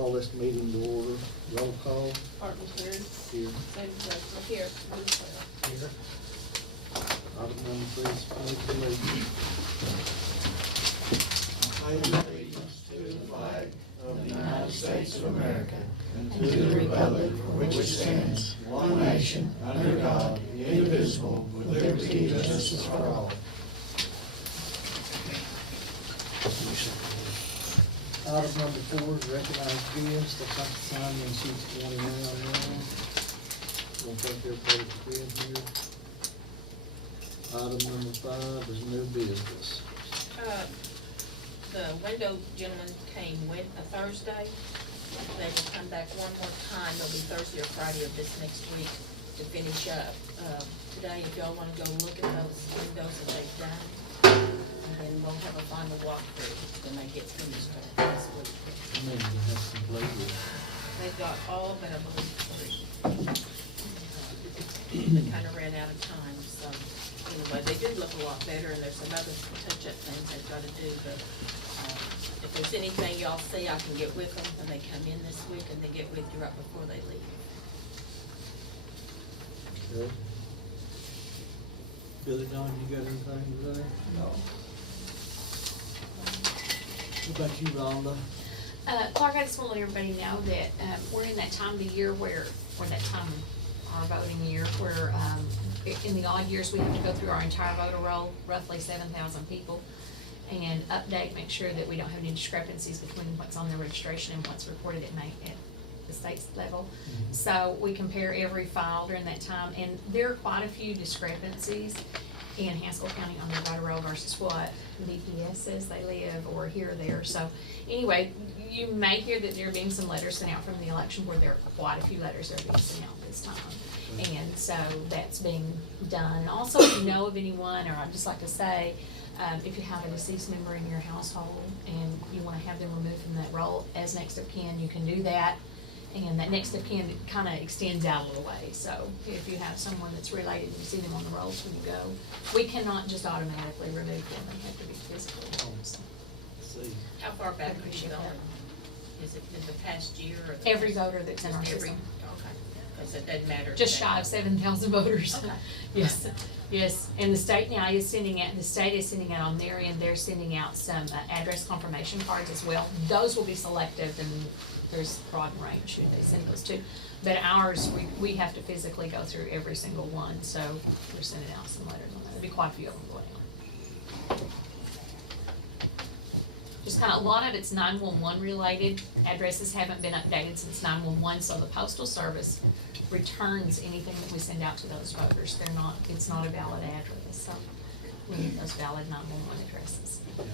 call this meeting to order. Roll call. Hartman's here. Here. Sandy Jessel. Here. Bruce Ware. Here. Item number 3 is pledge of allegiance. I pledge allegiance to the flag of the United States of America and to the republic for which it stands, one nation, under God, indivisible, with liberty and justice for all. Item number 4 is recognized bids. They'll have to sign in sheets 29 now. We'll take everybody's bid here. Item number 5 is new business. The window gentleman came Thursday. They will come back one more time. It'll be Thursday or Friday of this next week to finish up. Today, if y'all wanna go look at those windows that they've done, and then we'll have a final walkthrough when they get finished this week. I mean, you have some labor. They've got all but I believe 3. They kinda ran out of time, so anyway, they do look a lot better, and there's some other touch-up things they've gotta do, but, if there's anything y'all see, I can get with them when they come in this week, and they get with you right before they leave. Okay. Billy Don, you got anything to say? No. What about you, Rhonda? Clark, I just want to let everybody know that, we're in that time of the year where that time, our voting year, where, in the odd years, we have to go through our entire voter roll, roughly 7,000 people, and update, make sure that we don't have any discrepancies between what's on the registration and what's reported at the state level. Mm-hmm. So we compare every file during that time, and there are quite a few discrepancies in Haskell County on their voter roll versus what DPS says they live, or here or there. So anyway, you may hear that there are being some letters sent out from the election board. There are quite a few letters that are being sent out this time. And so that's being done. Also, if you know of anyone, or I'd just like to say, if you have a deceased member in your household and you wanna have them removed from that role as next of kin, you can do that. And that next of kin kinda extends out a little way. So if you have someone that's related and you see them on the rolls when you go, we cannot just automatically remove them. They have to be physically home, so. Let's see. How far back are you Appreciate going? that. Is it in the past year or? the Every past- voter that's in our just every- system. Okay, cause it doesn't matter. Just today. shy of 7,000 voters. Okay. Yes, yes, and the state now is sending out, the state is sending out on their end, they're sending out some address confirmation cards as well. Those will be selective, and there's broad range who they send those to. But ours, we have to physically go through every single one, so we're sending out some letters on that. There'll be quite a few of them going out. Just kinda, a lot of it's 911 related. Addresses haven't been updated since 911, so the postal service returns anything that we send out to those voters. It's not a valid address, so we need those valid 911 addresses. Yeah.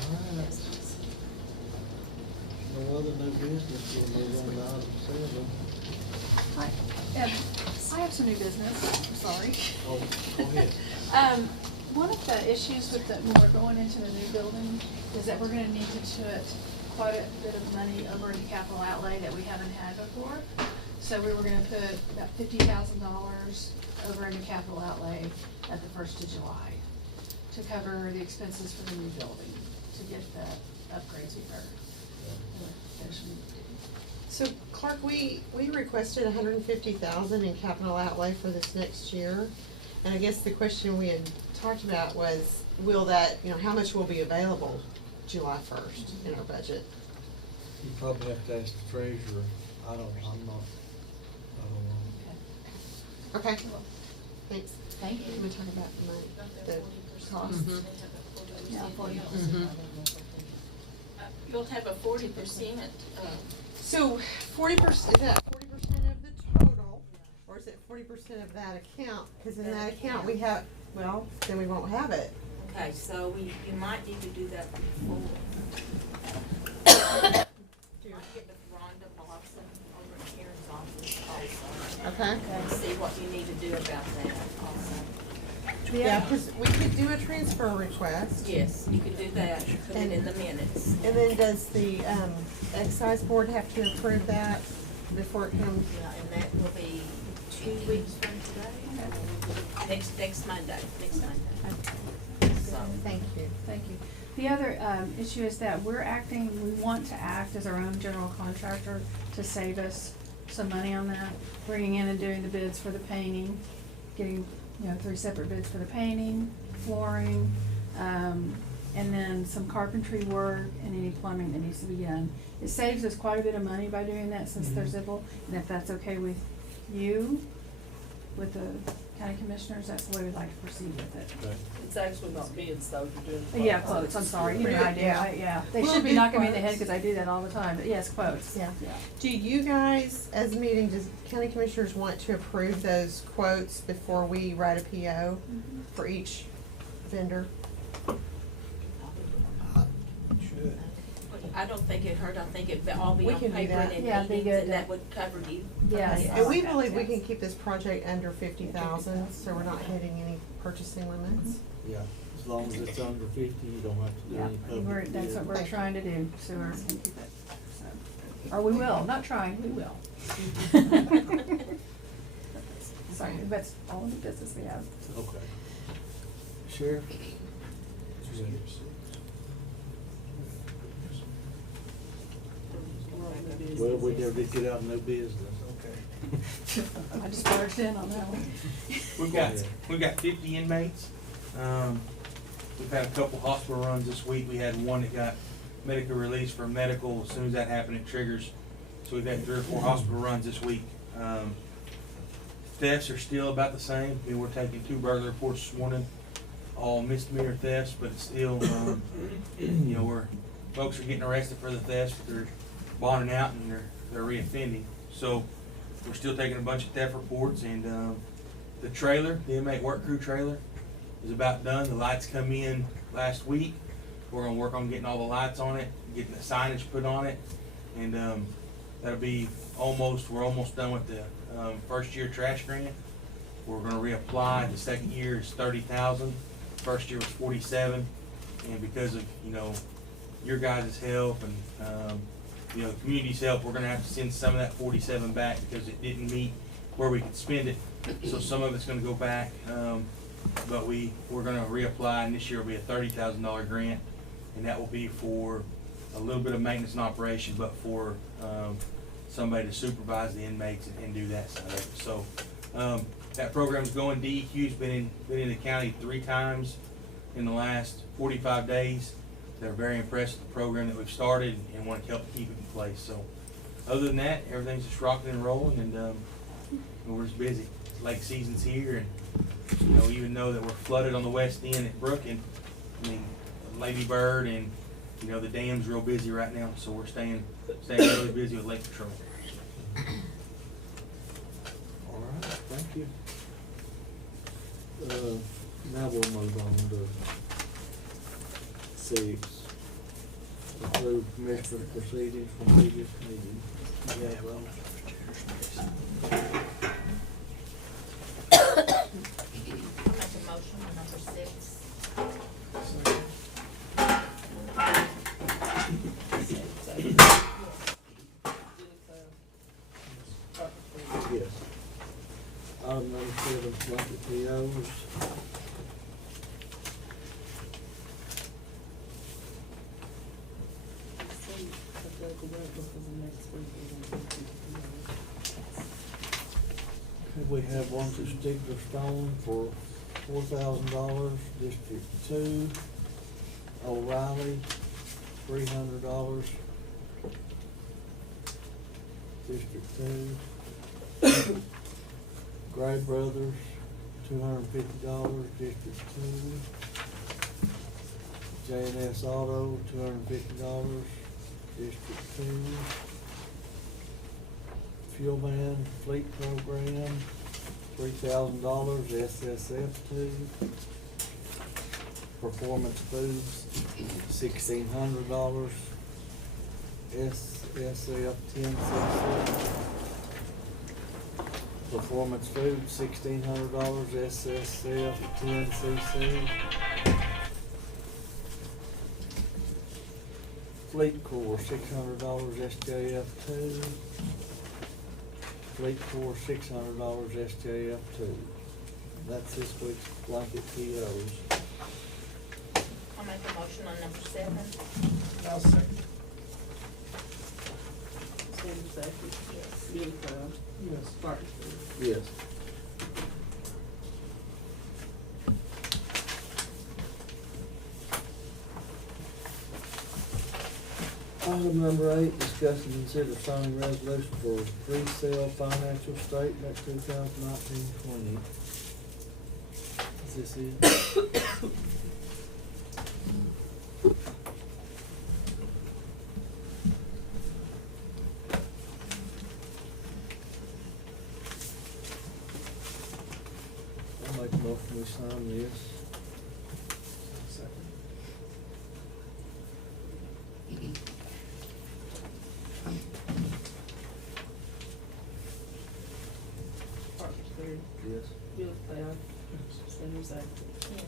All right. No other new business, we'll move on to item 7. I have some new business, I'm sorry. Oh, go ahead. One of the issues with when we're going into the new building is that we're gonna need to put quite a bit of money over into capital outlay that we haven't had before. So we were gonna put about $50,000 over into capital outlay at the 1st of July to cover the expenses for the new building, to get the upgrades we've heard. So Clark, we requested $150,000 in capital outlay for this next year. And I guess the question we had talked about was, will that, how much will be available July 1st in our budget? You probably have to ask the treasurer. I don't know. Okay, thanks. Thank you. Can we talk about the money, the cost? Yeah, 40%. You'll have a 40%, So 40%, is that 40% of the total, or is it 40% of that account? Because in that account we have, well, then we won't have it. okay, so you might need to do that before. Might get with Rhonda Blossom over at Karen's office also. Okay. And see what you need to do about that also. Yeah, because we could do a transfer request. Yes, you could do that, put it in the minutes. And then does the excise board have to approve that before it comes? Yeah, and that will be 2 weeks from today. Next Monday, next Monday. so. Thank you. Thank you. The other issue is that we want to act as our own general contractor to save us some money on that, bringing in and doing the bids for the painting, getting, 3 separate bids for the painting, flooring, and then some carpentry work and any plumbing that needs to be done. It saves us quite a bit of money by doing that since they're civil, and if that's okay with you, with the county commissioners, that's the way we'd like to proceed with it. It's actually not bids though, you're doing. Yeah, quotes, I'm sorry, you know I do, yeah. They We'll should be do knocking me in the head quotes. because I do that all the time, but yes, quotes. Yeah. Yeah. Do you guys, as a meeting, does county commissioners want to approve those quotes before we write a PO for each vendor? Should. I don't think it hurt, I think it'd all be We on can do paper that. and in Yeah, it'd be meetings, good and to- that would cover you. Yes. And we believe we can keep this project under 50,000, so we're not hitting any purchasing limits. Yeah, as long as it's under 50, you don't have to do Yeah, any public that's what bid. we're trying to do, sewer and keep it, so. Or we will, not trying, we will. Sorry, that's all in the business we have. Okay. Sheriff? Well, we never did get out of no business. Okay. I just barged in on that one. We've got 50 inmates. We've had a couple hospital runs this week. We had one that got medical release for medical. As soon as that happened, it triggers. So we've had 3 or 4 hospital runs this week. Thefts are still about the same. I mean, we're taking 2 burglary reports this morning, all misdemeanor thefts, but it's still, folks are getting arrested for the thefts, but they're bonding out and they're reoffending. So we're still taking a bunch of theft reports, and the trailer, the inmate work crew trailer, is about done. The lights come in last week. We're gonna work on getting all the lights on it, getting the signage put on it, and that'll be we're almost done with the first year trash grant. We're gonna reapply. The second year is 30,000. First year was 47, and because of your guys' help and the community's help, we're gonna have to send some of that 47 back because it didn't meet where we could spend it. So some of it's gonna go back, but we're gonna reapply, and this year will be a $30,000 grant, and that will be for a little bit of maintenance and operation, but for somebody to supervise the inmates and do that side of it. So that program's going. DEQ's been in the county 3 times in the last 45 days. They're very impressed with the program that we've started and want to help keep it in place. So other than that, everything's just rocking and rolling, and we're just busy. Lake season's here, and even though that we're flooded on the west end at Brooklyn, I mean, Lady Bird and the dam's real busy right now, so we're staying really busy with lake patrol. All right, thank you. Now we'll move on to 6. Approve commissioner proceedings from previous meetings. Yeah, well. I'll make a motion on number 6. Yes. Item number 7, blanket POs. We have one to Stigler Stone for $4,000, District 2. O'Reilly, $300, District 2. Gray Brothers, $250, District 2. J&S Auto, $250, District 2. Fuel Man Fleet Program, $3,000, SSF 2. Performance Foods, $1,600, SSF 10cc. Performance Foods, $1,600, SSF 10cc. Fleet Corps, $600, SJF 2. Fleet Corps, $600, SJF 2. That's this week's blanket POs. I'll make a motion on number 7. I'll second. Sandy Zachary. Yes. Billy Cloud. Yes. Martin Boyd. Yes. Item number 8, discuss and consider signing resolution for resale financial statement 2019-20. Is this it? I'll make a motion we sign this. Second. Martin Boyd. Yes. Billy Cloud. Sandy Zachary. Yes.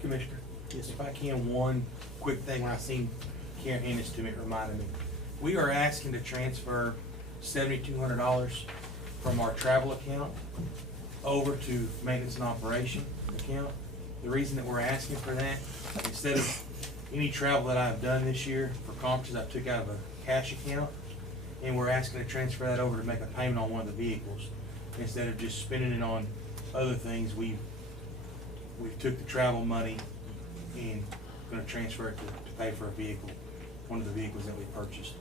Commissioner, if I can, one quick thing, when I seen Karen hand this to me, it reminded me. We are asking to transfer $7,200 from our travel account over to maintenance and operation account. The reason that we're asking for that, instead of any travel that I've done this year for conferences, I took out of a cash account, and we're asking to transfer that over to make a payment on one of the vehicles. Instead of just spending it on other things, we've took the travel money and gonna transfer it to pay for a vehicle, one of the vehicles that we purchased.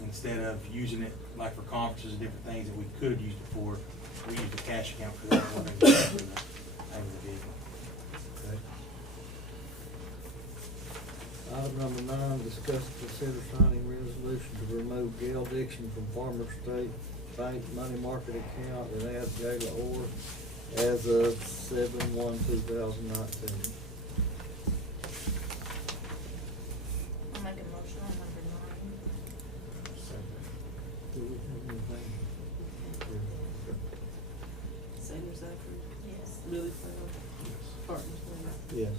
Instead of using it like for conferences and different things that we could have used it for, we used the cash account for that one and just for the payment of the vehicle. Okay. Item number 9, discuss and consider signing resolution to remove Gail Dixon from Farmer State Bank money market account and add Jayla Orr as of 7/1/2019. I'll make a motion on number 9. Do we have anything? Sandy Zachary. Yes. Billy Cloud. Martin Boyd. Yes.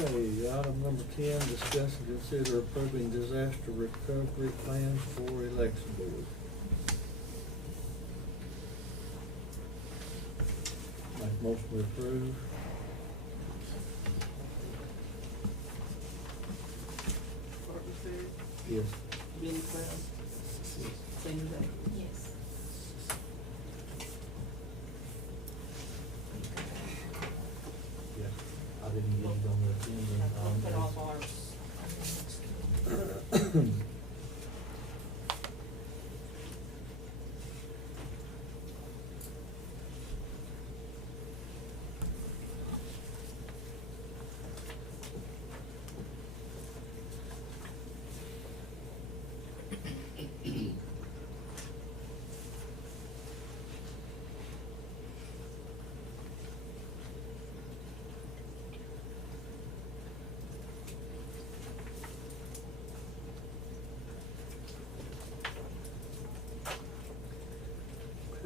Okay, item number 10, discuss and consider approving disaster recovery plans for election board. Make motion to approve. Martin Boyd. Yes. Billy Cloud. Sandy Zachary. Yes. Yes. I didn't get it on the agenda. We'll put all of ours on the next one.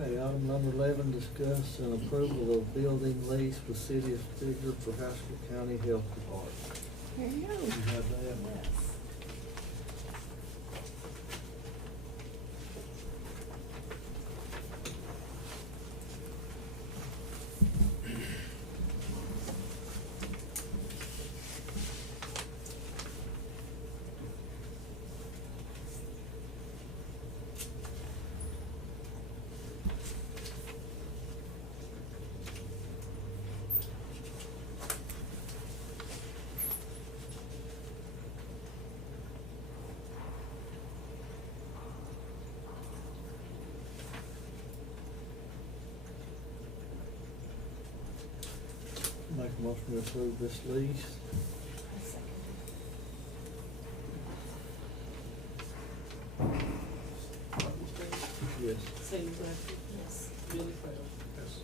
Okay, item number 11, discuss an approval of building lease with City of Stigler for Haskell County Health Department. Here you go. You have that? Yes. a motion to approve this lease. Martin Boyd, Yes. Sandy Zachary, Yes. Billy Crystal. Yes.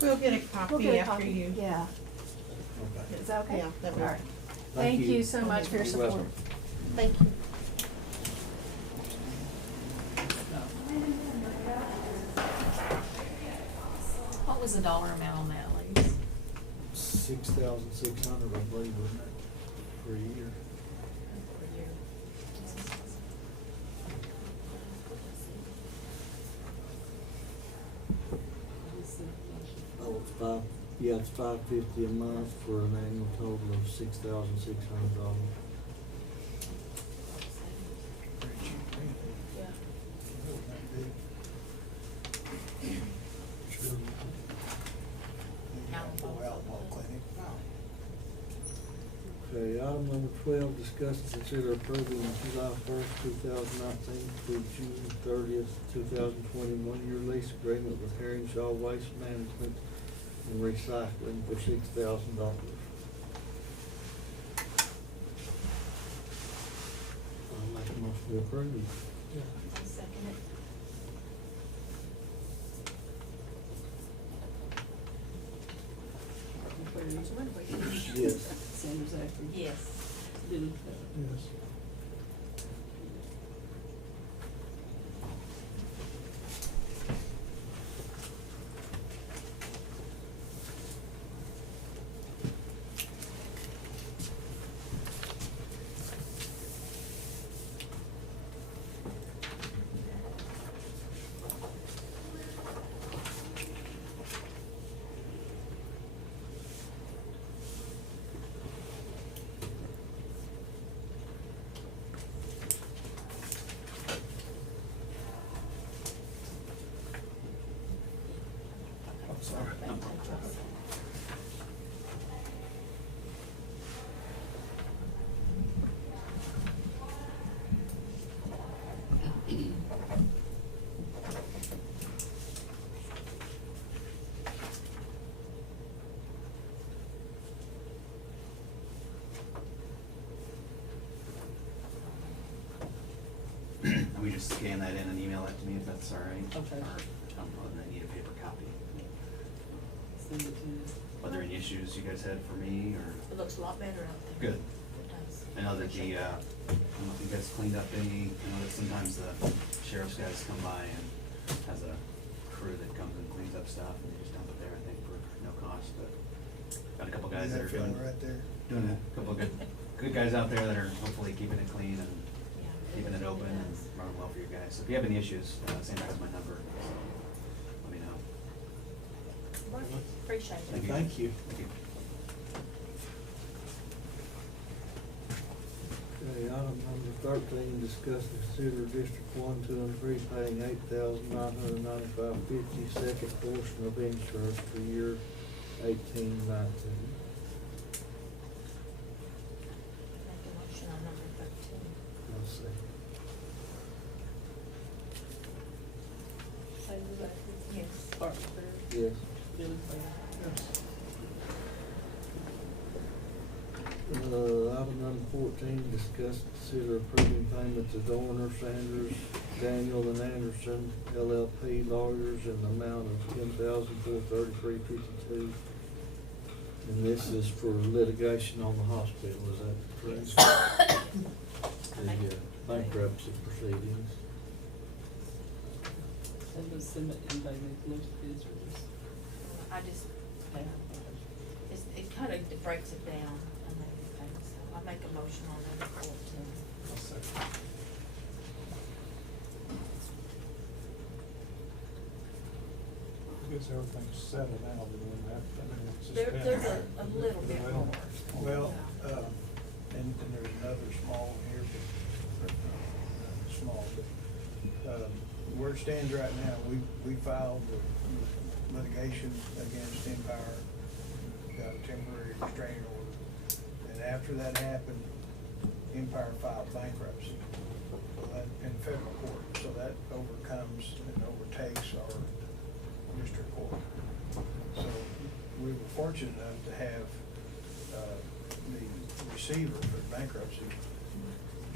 We'll get a copy after you. Yeah. Is that okay? Yeah, that All will. right. Thank you so much for your You're support. welcome. Thank you. What was the dollar amount on that lease? 6,600, I believe, wasn't it, for a year? Oh, it's five, yeah, it's $550 a month for an annual total of $6,600. Okay, item number 12, discuss and consider approving July 1st, 2019 through June 30th, 2021 year lease agreement with Herringshaw Waste Management and Recycling for $6,000. I'll make a motion to approve. Second it. Martin Boyd, Yes. Sandy Zachary, Yes. Billy Crystal. Yes. scan that in and email that to me if that's all right. Okay. Or, I need a paper copy. Send it to you. Are there any issues you guys had for me, or? It looks a lot better out there. Good. It does. I know that I don't know if you guys cleaned up any, I know that sometimes the sheriff's guys come by and has a crew that comes and cleans up stuff, and they just dump it there, I think, for no cost, but got a couple guys that are doing, Right there. doing a couple of good guys out there that are hopefully keeping it clean and Yeah, keeping it open and does. running well for you guys. So if you have any issues, Sandra has my number, so let me know. Appreciate it. Thank you. you. Thank you. Okay, item number 13, discuss and consider District 1, 2, and 3 paying $8,995.50 second portion of insurance for year 18-19. Make a motion on number 13. I'll second. Sandra Zachary. Yes. Clark McCray. Yes. Billy Brown. Item number 14, discuss and consider approving payment to Dorner, Sanders, Daniel, and Anderson LLP lawyers in the amount of $10,433.52. And this is for litigation on the hospital, is that correct? The bankruptcy proceedings. And does anybody make most of this or just? I just, Yeah. it kind of breaks it down and everything, so I make a motion on number 14. I guess everything's settled now, but when that, I mean, it's just There's been- a little bit more. Well, Yeah. and there's another small one here, but, not small, but, where it stands right now, we filed the litigation against Empire, got a temporary restraining order. And after that happened, Empire filed bankruptcy in federal court, so that overcomes and overtakes our district court. So we were fortunate enough to have, the receiver for the bankruptcy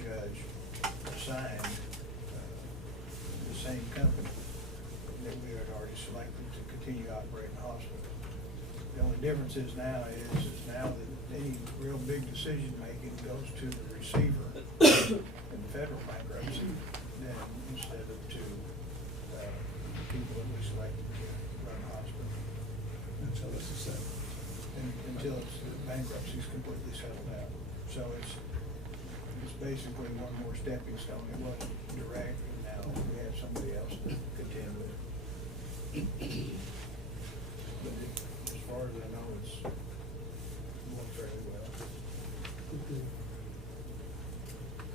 judge sign, the same company that we had already selected to continue operating the hospital. The only difference is now that any real big decision-making goes to the receiver in federal bankruptcy, then instead of to, people that we selected to run the hospital. Until this is settled. Until the bankruptcy's completely settled out. So it's basically one more stepping stone. It wasn't direct, and now we have somebody else to contend with. But as far as I know, it's going fairly well.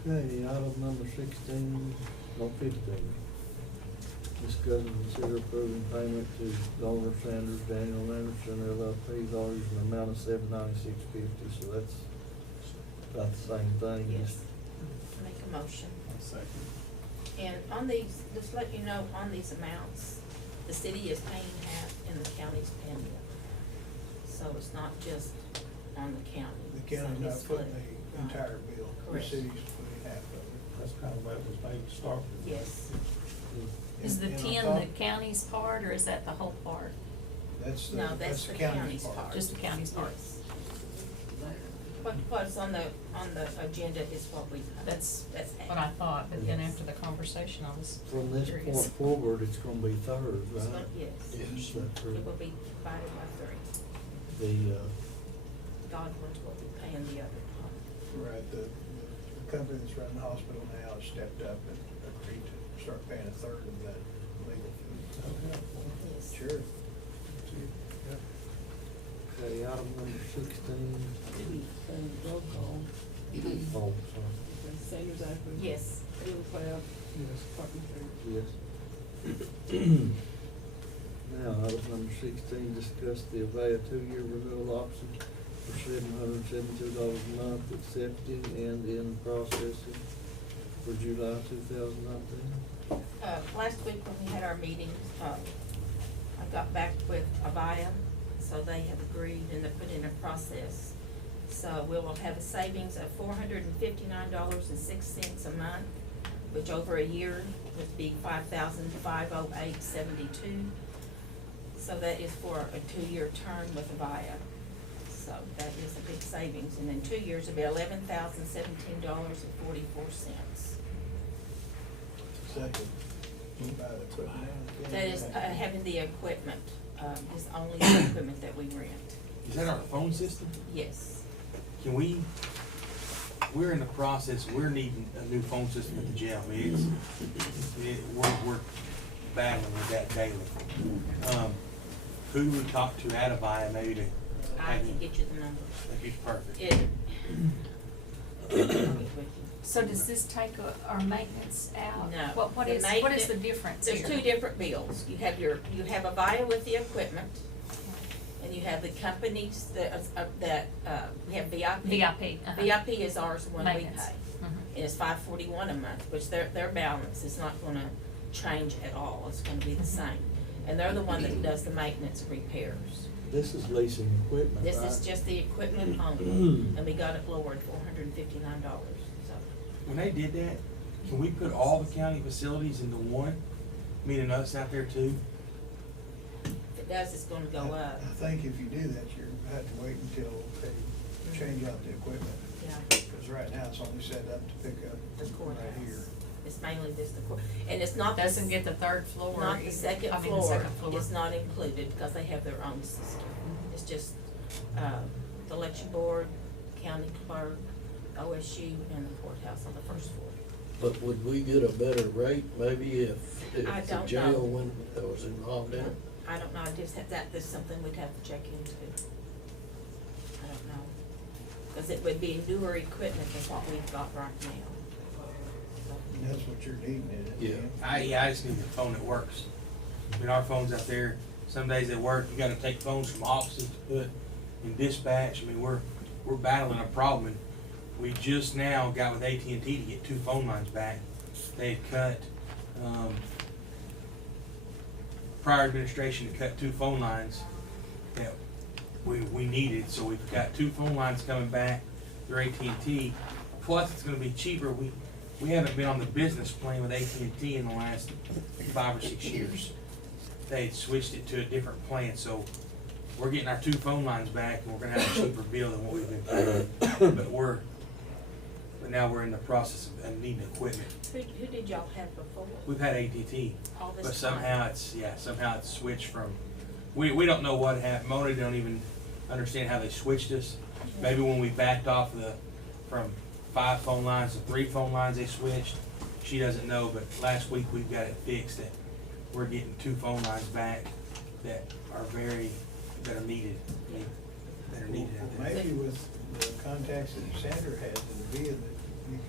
Okay, item number 16, no 15. Discuss and consider approving payment to Dorner, Sanders, Daniel, Anderson LLP lawyers in the amount of $796.50, so that's about the same thing. Yes. Make a motion. And on these, just let you know, on these amounts, the city is paying half and the county's paying the other. So it's not just on the county. The county's So not it's footing split. the Right. entire bill. The Correct. city's footing half of it. That's kind of what it was made to start with. Yes. Is the And on 10 top- the county's part, or is that the whole part? That's the, No, that's the county's part. Just the county's part? Yes. What's on the agenda is what we. That's half. what I thought, but then Yes. after the conversation, I was From this curious. point forward, it's gonna be third, It's right? not- Yes. Is that true? It will be divided by 3. The, Godwin's will be paying the other part. Right, the company that's running the hospital now has stepped up and agreed to start paying a third of that legal fee. Yes. Sure. okay, item number 16, Didn't say roll call. oh, sorry. Okay, Sandra Zachary. Yes. Billy Brown. Yes. Clark McCray. Yes. Now, item number 16, discuss the Avaya 2-year renewal option for $772 a month, accepting and in processing for July 2019. Last week when we had our meetings, I got back with Avaya, so they have agreed and they're putting in a process. So we will have a savings of $459.06 a month, which over a year would be $5,508.72. So that is for a 2-year term with Avaya. So that is a big savings, and in 2 years, it'll be $11,017.44. Second. Buy the equipment. That is, having the equipment, is only the equipment that we rent, Is that our phone system? yes. Can we're in the process, we're needing a new phone system at the jail. I mean, we're battling with that daily. Who do we talk to at Avaya maybe to? I can get you the numbers. That'd be perfect. So does this take our maintenance out? No. What The is the maintenance- difference There's here? 2 different bills. You have Avaya with the equipment, and you have the companies that, we have VIP. VIP. VIP is ours, the one we Maintenance. pay. Mhm. And it's $541 a month, which their balance is not gonna change at all. It's gonna be the same. And they're the one that does the maintenance and repairs. This is leasing equipment, This right? is just the equipment only, and we got it lowered $459, so. When they did that, can we put all the county facilities into one, meaning us out there too? If it does, it's gonna go up, I think if you do that, you have to wait until they change out the equipment. yeah. Because right now, it's only set up to pick up The courthouse. right here. It's mainly just the court, and it's not. Doesn't get the third floor. Not the either. second I mean, the floor second floor. is not included because they have their own system. It's just, the election board, county clerk, OSU, and the courthouse on the first floor. But would we get a better rate maybe if I the don't jail know. one that was involved in it? I don't know, I just have, that's something we'd have to check into. I don't know. Cause it would be newer equipment than what we've got right now. And that's what you're needing, isn't it? Yeah. I just need a phone that works. I mean, our phones out there, some days they work, you gotta take phones from offices to put in dispatch. I mean, we're battling a problem, and we just now got with AT&T to get 2 phone lines back. They had cut, prior administration had cut 2 phone lines that we needed, so we've got 2 phone lines coming back through AT&T. Plus, it's gonna be cheaper. We haven't been on the business plan with AT&T in the last 5 or 6 years. They had switched it to a different plan, so we're getting our 2 phone lines back, and we're gonna have a cheaper bill than what we've been paying. But now we're in the process of needing equipment. Who did y'all have before? We've had AT&T, All this but time? somehow it's switched from, we don't know what happened. Mona don't even understand how they switched us. Maybe when we backed off from 5 phone lines to 3 phone lines, they switched. She doesn't know, but last week we got it fixed that we're getting 2 phone lines back that are needed. That are needed out Well, there. maybe with the contacts that Sandra has, it'll be that you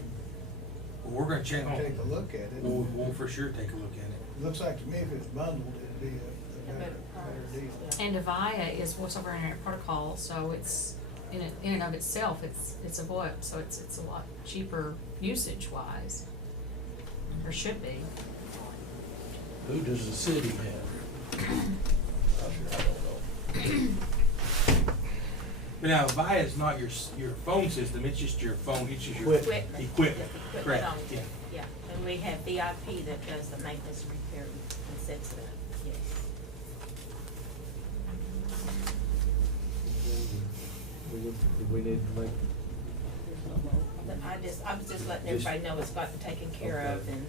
Well, we're gonna check can on take a look at it. We'll for sure take a look at it. Looks like to me if it's bundled, it'd be a better deal. And Avaya is voice over internet protocol, so it's, in and of itself, it's a VoIP, so it's a lot cheaper usage wise. Or should be. Who does the city have? I don't know. But now, Avaya is not your phone system, it's just your phone, it's just your Equipment. equipment, correct, only. yeah. Yeah, and we have VIP that does the maintenance and repair and sets it up, yes. Do we need to make, But I was just letting everybody know it's gotten taken care of Okay. and,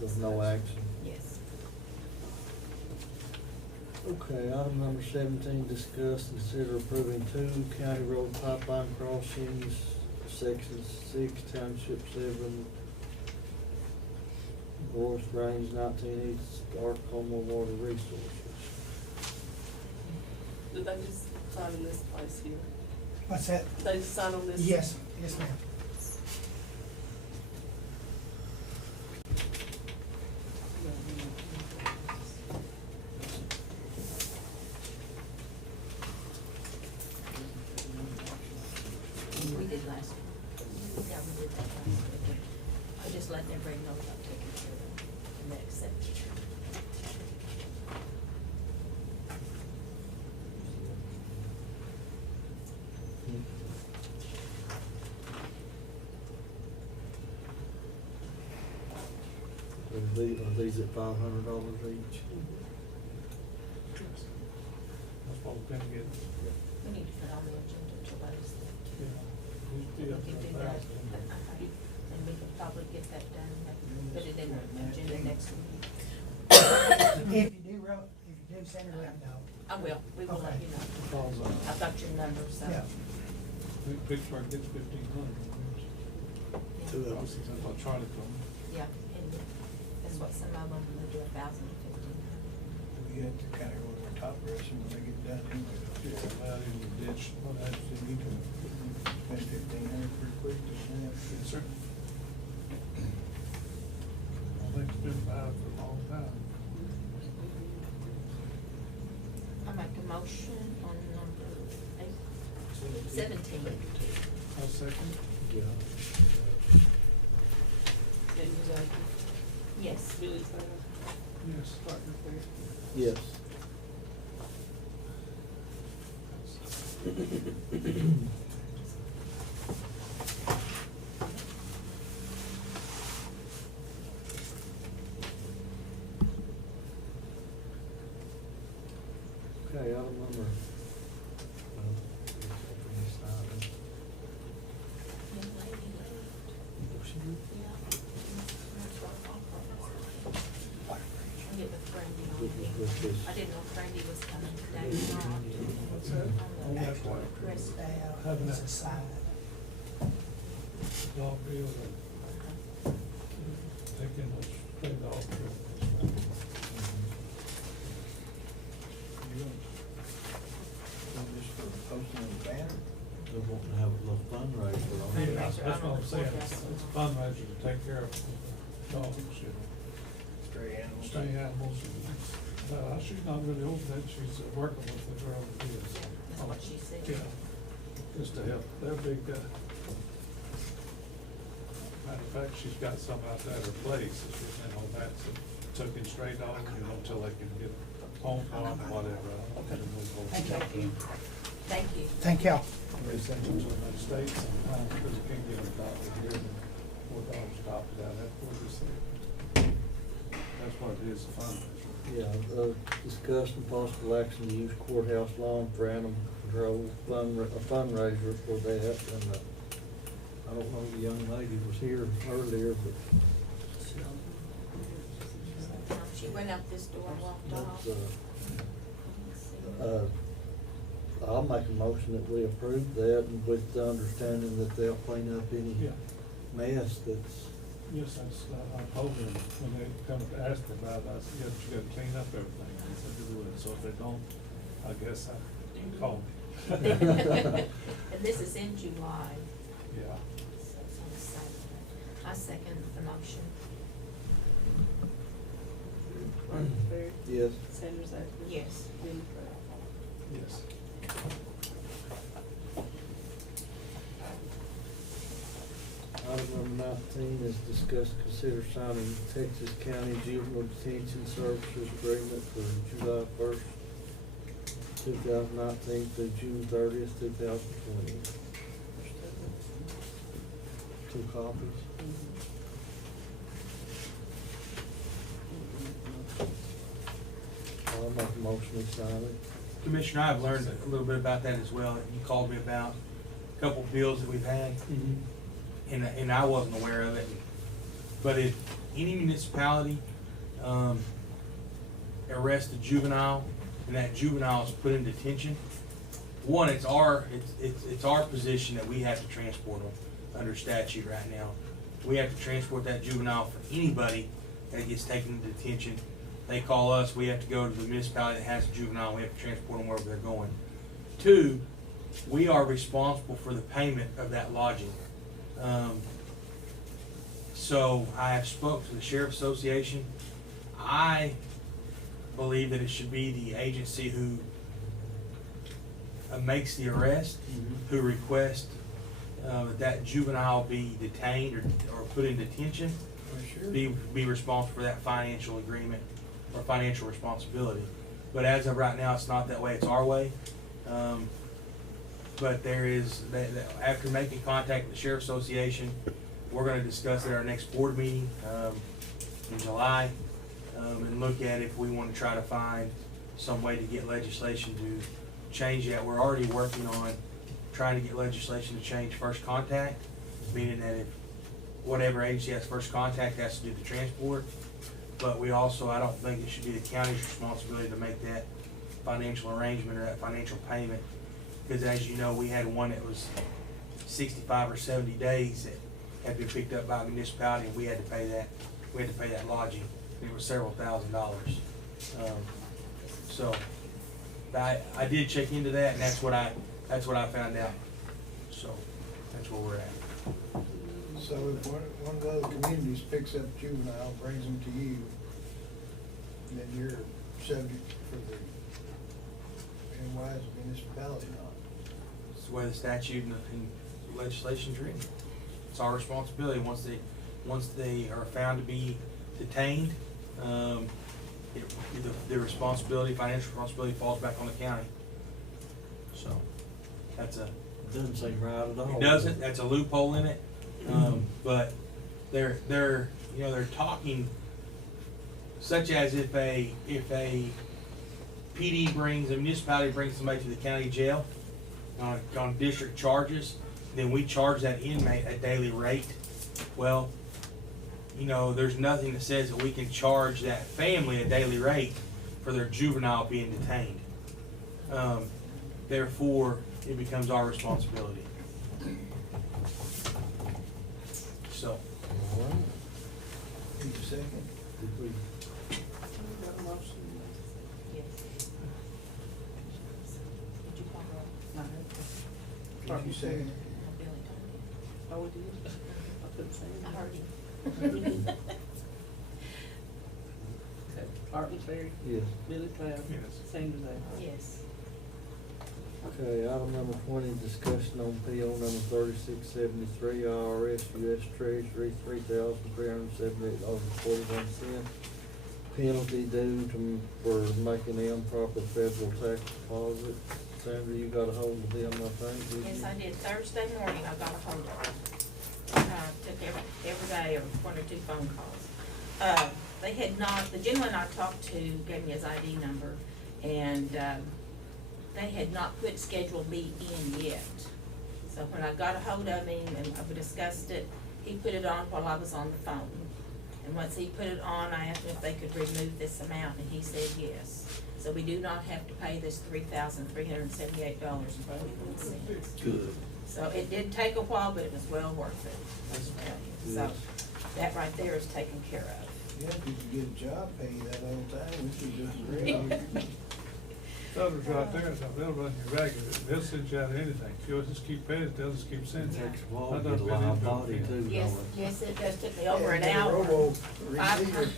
there's no action? yes. Okay, item number 17, discuss and consider approving 2 county road pipeline crossings, section 6, township 7, North Range 19 East, Arcoma Water Resources. Did they just sign in this place here? What's that? Did they just sign on this? Yes, yes, ma'am. We did last week. Yeah, we did that last week. I just letting everybody know about taking care of it and they accept it. Are these at $500 each? That's what we're gonna get. We need to put on the agenda to those. Yeah. We can do that, and we can probably get that done, put it in the agenda next week. If you do send her, let me know. I will, we will let you know. Falls on. I've got your number, so. Yeah. Pittsburgh gets 1,500. Two of us. That's what Charlie told me. Yeah, and that's what some of them, they do 1,000 to 1,500. We have to kind of go to the top dressing when they get done anyway. Yeah, out in the ditch, what happens to you? Spend 1,500 pretty quick, just that. Yes, sir. I think it's been bad for a long time. I make a motion on number 17. I'll second. Yeah. Then you like, Yes. Billy Taylor. Yes, Dr. Fair. Yes. Okay, item number. Young lady left. Yeah. I'll get with Brandy on it. I didn't know Brandy was coming today or not. What's that? On the That's what. rest. Having It's that a side. dog deal and taking those stray dog deal. You want this for posting on the banner? They want to have a little fundraiser on it. Yeah, that's what I'm saying, it's a fundraiser to take care of dogs, you know. Stray animals? Stray animals. She's not really over that, she's working with the girl that is. Yeah, that's what she said. Yeah, just to help, they're big, matter of fact, she's got some out there at her place, that's took in stray dogs, until they can get a home farm or whatever. Thank you. Thank you. Thank you. They send them to the United States sometimes, because you can't get them adopted here, and more dogs adopted out, that's what we say. That's what it is, a fundraiser. Yeah, discuss and possible action to use courthouse lawn for animal control a fundraiser for that, and, I don't know, the young lady was here earlier, but She went out this door and walked off. that's, I'll make a motion that we approve that, and with the understanding that they'll clean up any Yeah. mess that's, Yes, that's, I told them, when they come to ask me about it, I said, yeah, but you gotta clean up everything, I said, do it, so if they don't, I guess I can call me. And this is in July, Yeah. so it's on the Saturday. I second the motion. Martin Fair. yes. Sanders Acton. Yes. Billy Taylor. Yes. Item number 19 is discuss, consider signing Texas County Juvenile Detention Services Agreement for July 1st, 2019 through June 30th, 2020. Two copies. I'll make a motion to sign it. Commissioner, I've learned a little bit about that as well. You called me about a couple of bills that we've had, and I wasn't aware of it. But if any municipality arrests a juvenile, and that juvenile is put in detention, one, it's our position that we have to transport them under statute right now. We have to transport that juvenile for anybody that gets taken into detention. They call us, we have to go to the municipality that has a juvenile, we have to transport them wherever they're going. Two, we are responsible for the payment of that lodging. So I have spoke to the Sheriff's Association. I believe that it should be the agency who makes the arrest, who requests that juvenile be detained or put in detention, be responsible for that financial agreement or financial responsibility. But as of right now, it's not that way, it's our way. But there is, after making contact with the Sheriff's Association, we're gonna discuss at our next board meeting, in July, and look at if we wanna try to find some way to get legislation to change that. We're already working on trying to get legislation to change first contact, meaning that if whatever agency has first contact has to do the transport. But we also, I don't think it should be the county's responsibility to make that financial arrangement or that financial payment. Because as you know, we had one that was 65 or 70 days that had been picked up by a municipality, and we had to pay that lodging. It was several $1,000s. So I did check into that, and that's what I found out. So that's where we're at. So if one of the other communities picks up juvenile, brings them to you, then you're subject for the, and why is the municipality not? It's the way the statute and legislation's written. It's our responsibility. Once they are found to be detained, the responsibility, financial responsibility falls back on the county. So that's a. Doesn't seem right at all. It doesn't, that's a loophole in it, but they're talking, such as if a PD brings, a municipality brings somebody to the county jail on district charges, then we charge that inmate a daily rate. Well, there's nothing that says that we can charge that family a daily rate for their juvenile being detained. Therefore, it becomes our responsibility. So. All right. Need a second? Did we- Got a motion? Yes. Did you call her? No. Did you second? Billy told Oh, we did? I couldn't say me. I anything. heard him. Okay. Art Terry? Yes. Billy Cloud? Yes. Sandra Day? Yes. Okay, item number 20, discussion on PO number 3673, IRS US Treasury, $3,378.41. Penalty due for making the improper federal tax deposit. Sandra, you got a hold of them, I think, did you? Yes, I did. Thursday morning, I got a hold of them. Took every day, or 1 or 2 phone calls. They had not, the gentleman I talked to gave me his ID number, and, they had not put Schedule B in yet. So when I got a hold of him and we discussed it, he put it on while I was on the phone. And once he put it on, I asked him if they could remove this amount, and he said yes. So we do not have to pay this $3,378.41. Good. So it did take a while, but it was well worth it, let me tell you. So that right there is taken care of. Yeah, if you could get a job, pay you that whole time, we should just great. Others right there, so they'll run you ragged, they'll send you out of anything, you'll just keep paying it, they'll just keep sending it. Takes a while I've to done get a been live into it, body yeah. too, Yes, don't it? yes, it does, took me over an Get a hour. robo Five receiver, times.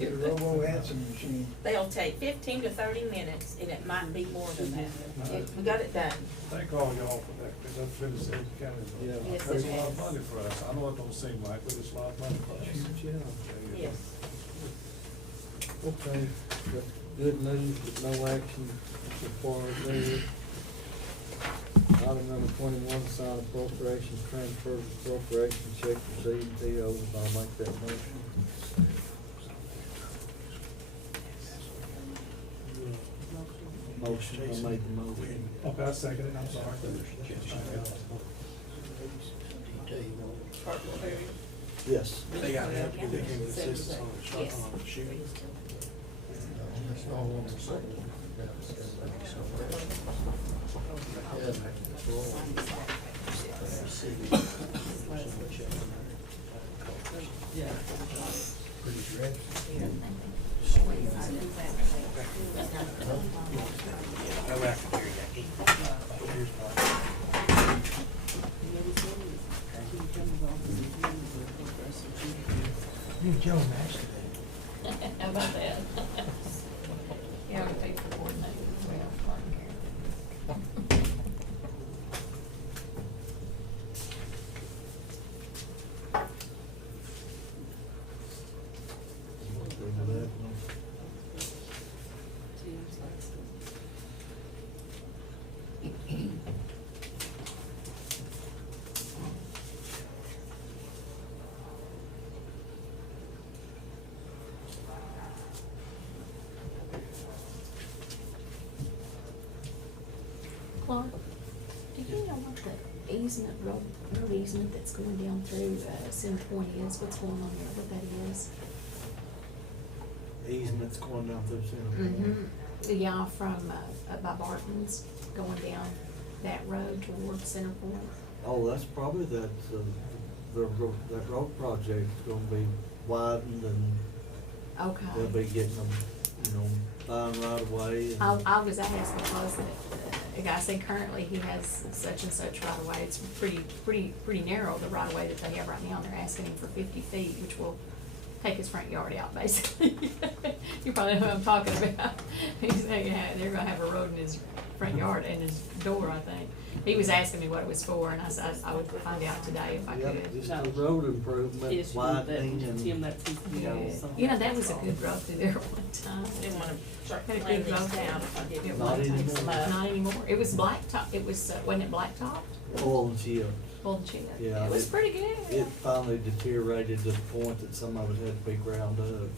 get a robo answering machine. They'll take 15 to 30 minutes, and it might be more than that. We got it done. Thank all y'all for that, because that's been the same county. Yeah. Yes, That's it a lot of has. money for us, I know it don't seem like, but it's a lot of money for us. Huge job. Yes. Okay, that's good news, but no action so far as there. Item number 21, sign appropriations, transfers, appropriation, check received, POs, I'll make that motion. Motion, I made the motion. Okay, I second it, I'm sorry. Art Terry? Yes. They got me up, they came to Sandra assist us Day? on the shot, Yes. on the shooting. Yeah. That way I can hear you. Here's mine. You never said it. Chief Campbell's office is using the progressive chief. You and Joe matched today. How about that? Yeah, we paid for coordinating, well, Martin Carey. Teams like so. Clark, do you know what the easement, road easement that's going down through, Center Point is? What's going on there, what that is? Easements going down through Center Point. Mm-hmm. Yeah, from, up by Barton's, going down that road towards Center Point. Oh, that's probably that, that road project's gonna be widened and Okay. they'll be getting them, you know, buying right away. And I was asked because the guy said currently he has such and such right of way. It's pretty narrow, the right of way that they have right now, and they're asking him for 50 feet, which will take his front yard out, basically. You probably know what I'm talking about. He's saying, yeah, they're gonna have a road in his front yard and his door, I think. He was asking me what it was for, and I said I would find out today if I Yep, could. just the road improvement, Yes, widening Tim, and, that seems to be on some. You know, that was a good road through there one time. Didn't wanna start Had a laying good these road down down. if I did. It Not was. anymore. Not anymore. It was blacktop, it was, wasn't it blacktop? oil and chip. Old chip. Yeah, It was it- pretty good. It finally deteriorated to the point that some of it had to be ground up.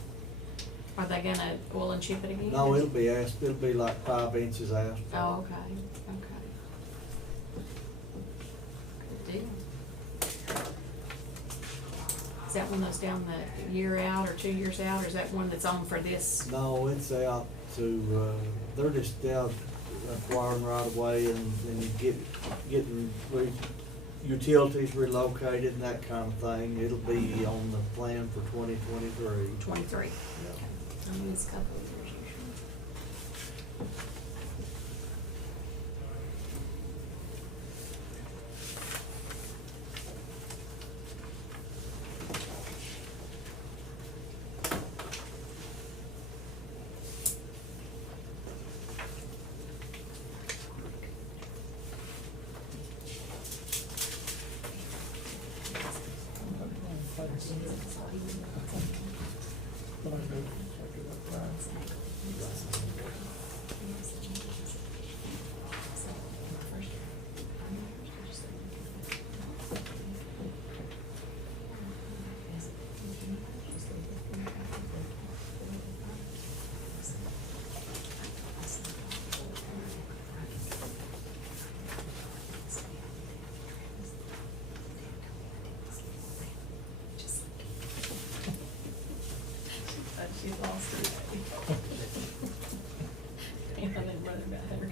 Are they gonna oil and chip it again? No, it'll be like 5 inches asphalt. Oh, okay, okay. Good deal. Is that one that's down the year out or 2 years out, or is that one that's on for this? No, it's out to, they're just out acquiring right of way and getting utilities relocated and that kind of thing. It'll be on the plan for 2023. 23. Yeah. Okay. I mean, it's a couple of years usually. She lost her. And then they run about her.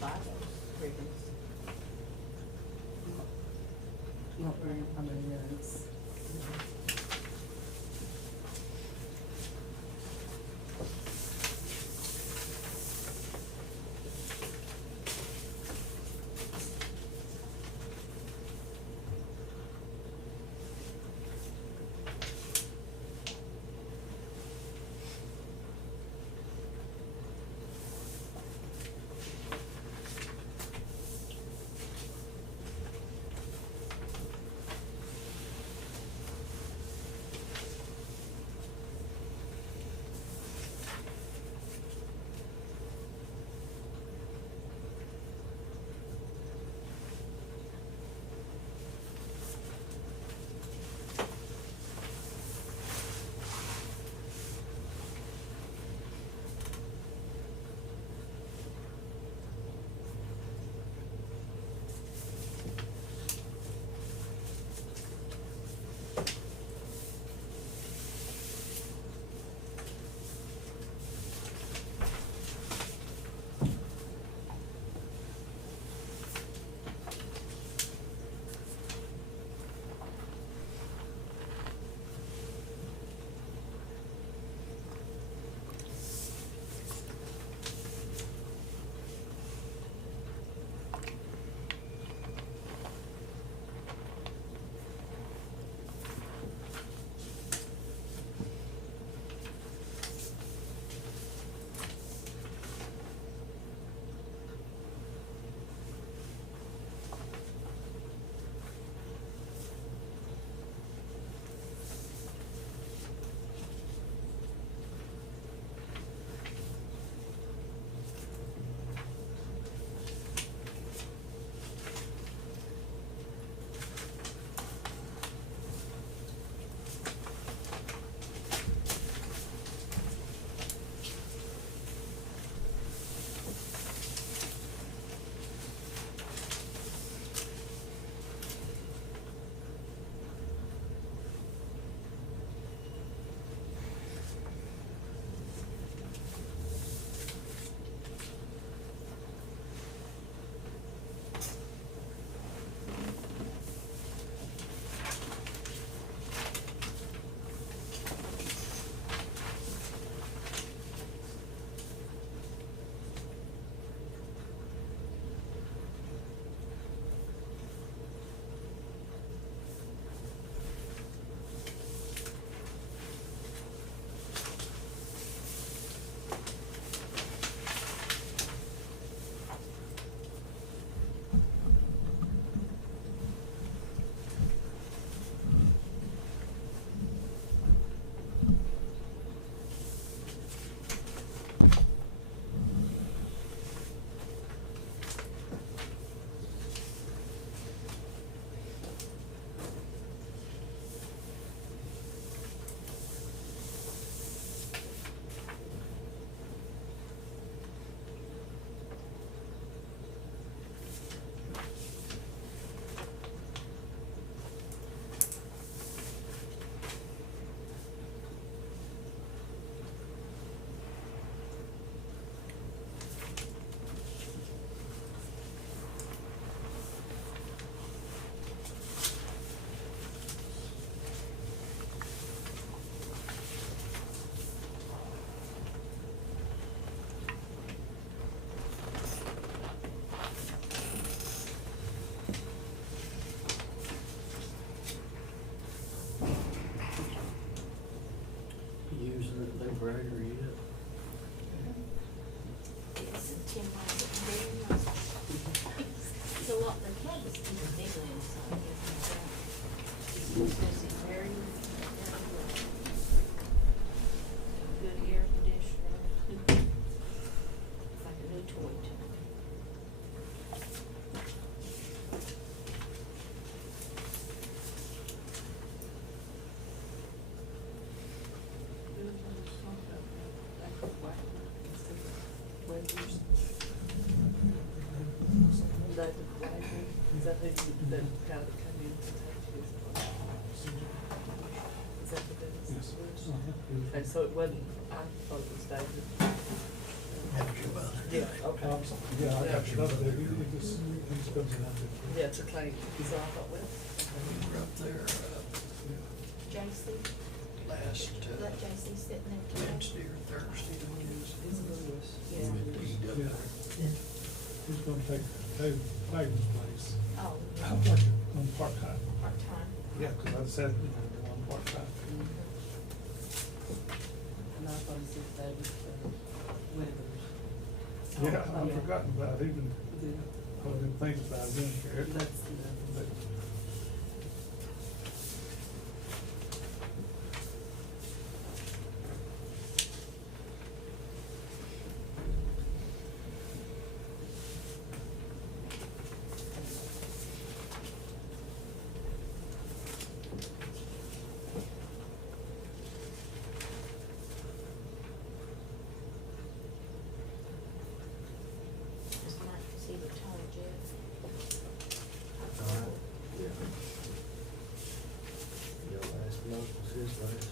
buy those ribbons. Not very, I mean, yeah, it's, Right, or you? It's 10 miles, very much. It's a lot, the club is even bigger inside, it's very, good air conditioner. It's like a new toy to me. Is that the guy that came in to take his? Is that what that is? Yes. And so it wasn't, I thought it was David. That was your brother. Yeah, okay. Thompson, yeah, I got your number there, he just comes in after. Yeah, to claim, so I thought, well. We were up there, JC, last, let JC sit in there today. Wednesday or Thursday, I think it was. It's Lewis. Yeah. With DW. Yeah. He's gonna take Dave Clayton's place. Oh, I'm working on part-time. part-time. Yeah, cause I said, you know, on part-time. And I thought he said that was, Weathers. Yeah, Oh, I've forgotten about it, even, Yeah. I was even thinking about doing it. That's, But Just might see the tone, Jeff. Alright. Yeah. Your last month was his last.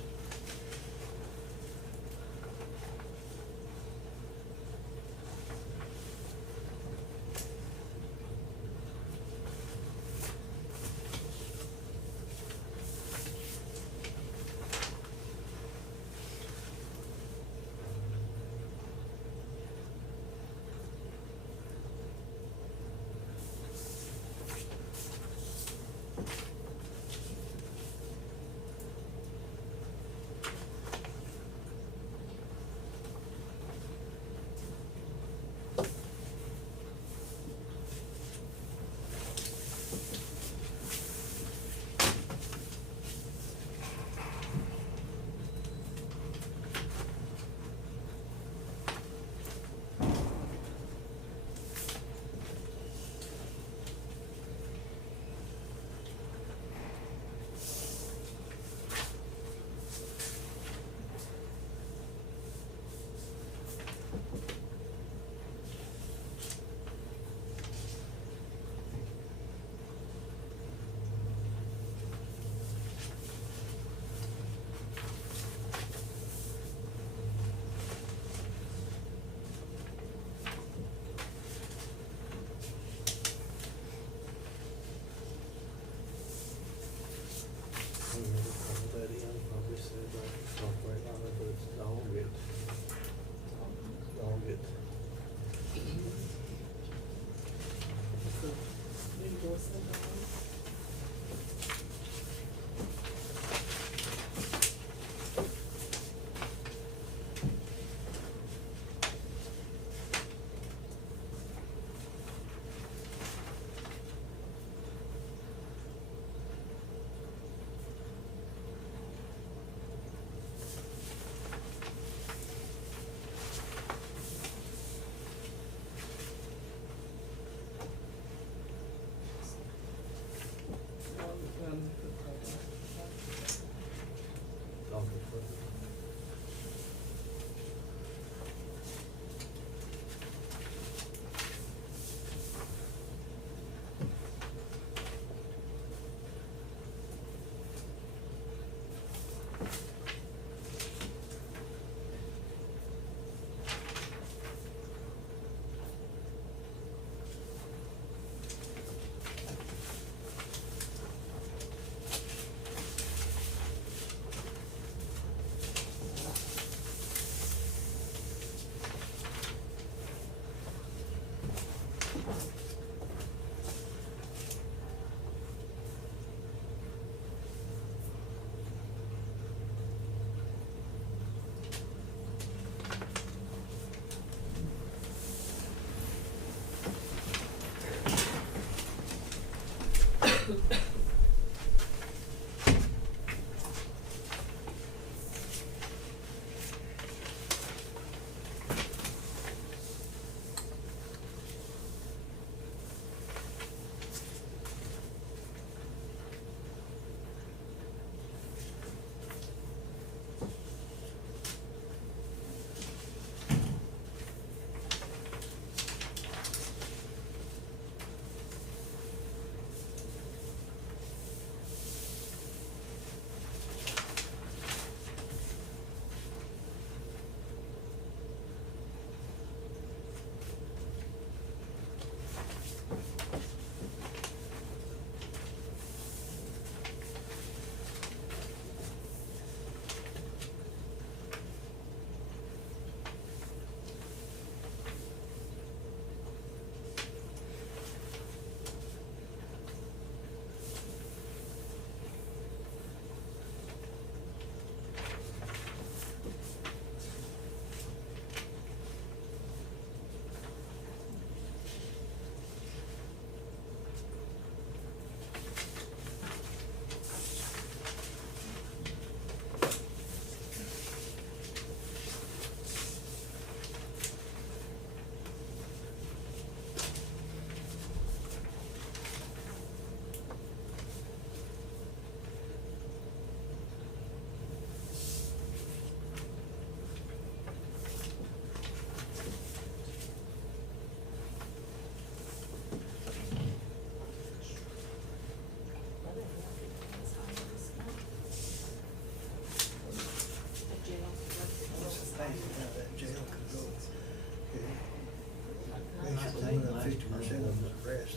50% of the rest.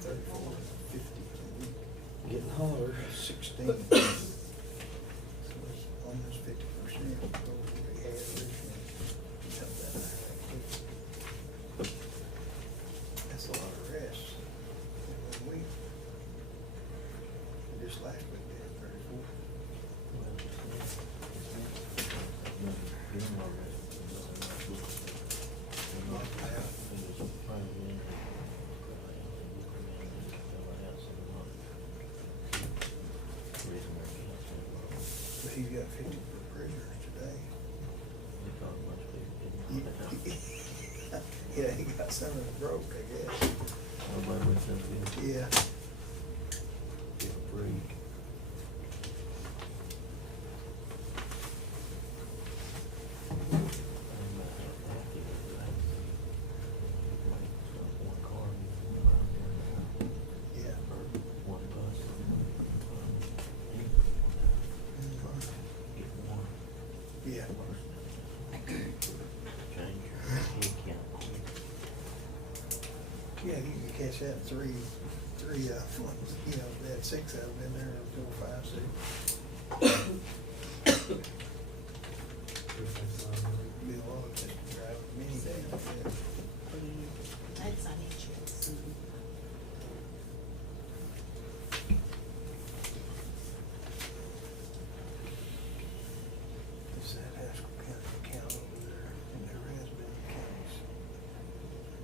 34, 50 a week. Getting hotter. 16. So it's almost 50% over the average. and jump that high. That's a lot of rest in 1 week. Just last week we had 34. But he's got 50 prisoners today. Yeah, he got some of them broke, I guess. Yeah. Yeah. Yeah. Yeah, you can catch that in three, you know, they had 6 of them in there, 4, 5, 6. Be a lot of just drive minivan like that. That's unusual. It's that Haskell County account over there, and there has been counties.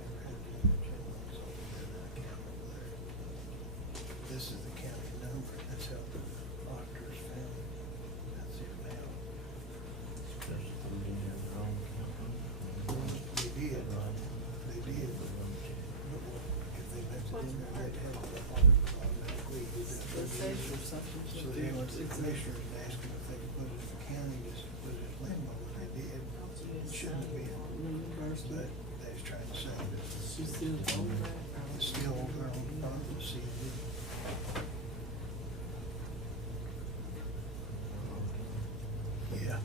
Never had any generals over there, that account over there. This is the county number, that's how the auditors found it. That's it now. They did. They did. If they left it in there, they'd have it automatically. The safe or something. So they went to the commissioners and asked them if they could put it in the county, just put it in limbo, and they did. It shouldn't have been, but they was trying to save it. She's still on that. It's still over on the CD. Yeah.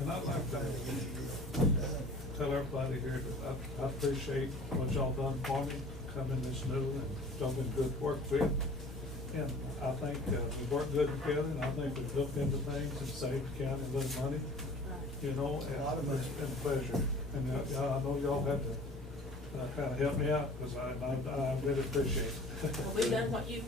And I'd like to tell everybody here that I appreciate what y'all done for me, coming this new, and y'all been good work with. And I think we work good together, and I think we've looked into things and saved the county a little money, you know, and it's been a pleasure. And I know y'all had to kind of help me out, because I really appreciate it. Well, we've done what you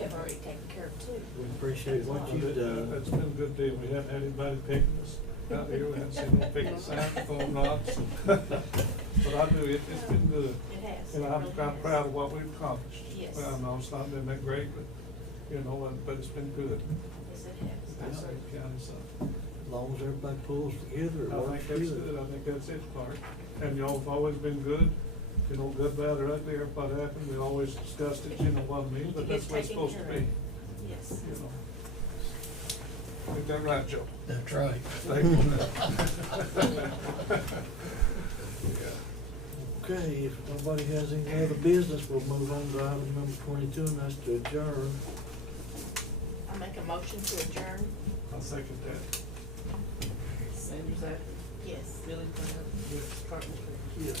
have already taken care of too. We appreciate what you've done. It's been a good deal. We haven't had anybody picking us out here. We haven't seen no picking signs, phone knocks. But I do, it's been good. It has. And I'm It really kind of has. proud of what we've accomplished. Yes. Well, I know it's not been that great, but, you know, but it's been good. Yes, it has. Yeah, county, so. As long as everybody pulls together, it I works think that's good. good. I think that's it, Clark. And y'all have always been good. You know, good, bad, or ugly, everybody happened. We always discussed it, you know, what I mean, but that's what it's supposed to be, Yes. you know. Ain't that right, Joe? That's right. Thank you. Okay, if nobody has any other business, we'll move on to item number 22, and that's to adjourn. I make a motion to adjourn. I'll second that. Sanders Act, Yes. Billy Brown, Yes. Carter. Yeah.